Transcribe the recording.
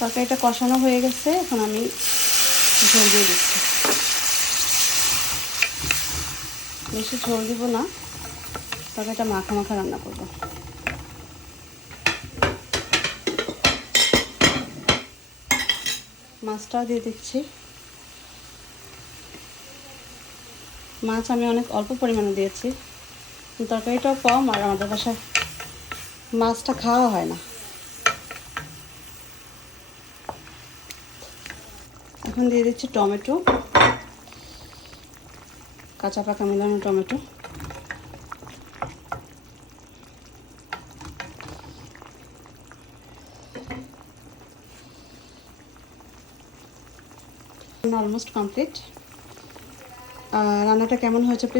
তরকারিটা কষানো হয়ে গেছে, এখন আমি ঝোল দিয়ে দিচ্ছি। বেশি ঝোল দিব না, তরকারিটা মাখা মাখা রান্না করব। মাছটাও দিয়ে দিচ্ছি। মাছ আমি অনেক অল্প পরিমাণে দিয়েছি, তরকারিটাও কম, আর আমাদের বাসায় মাছটা খাওয়া হয় না। এখন দিয়ে দিচ্ছি টমেটো, কাঁচা পাকা মেলানো টমেটো। Almost complete. রান্নাটা কেমন হয়েছে প্লিজ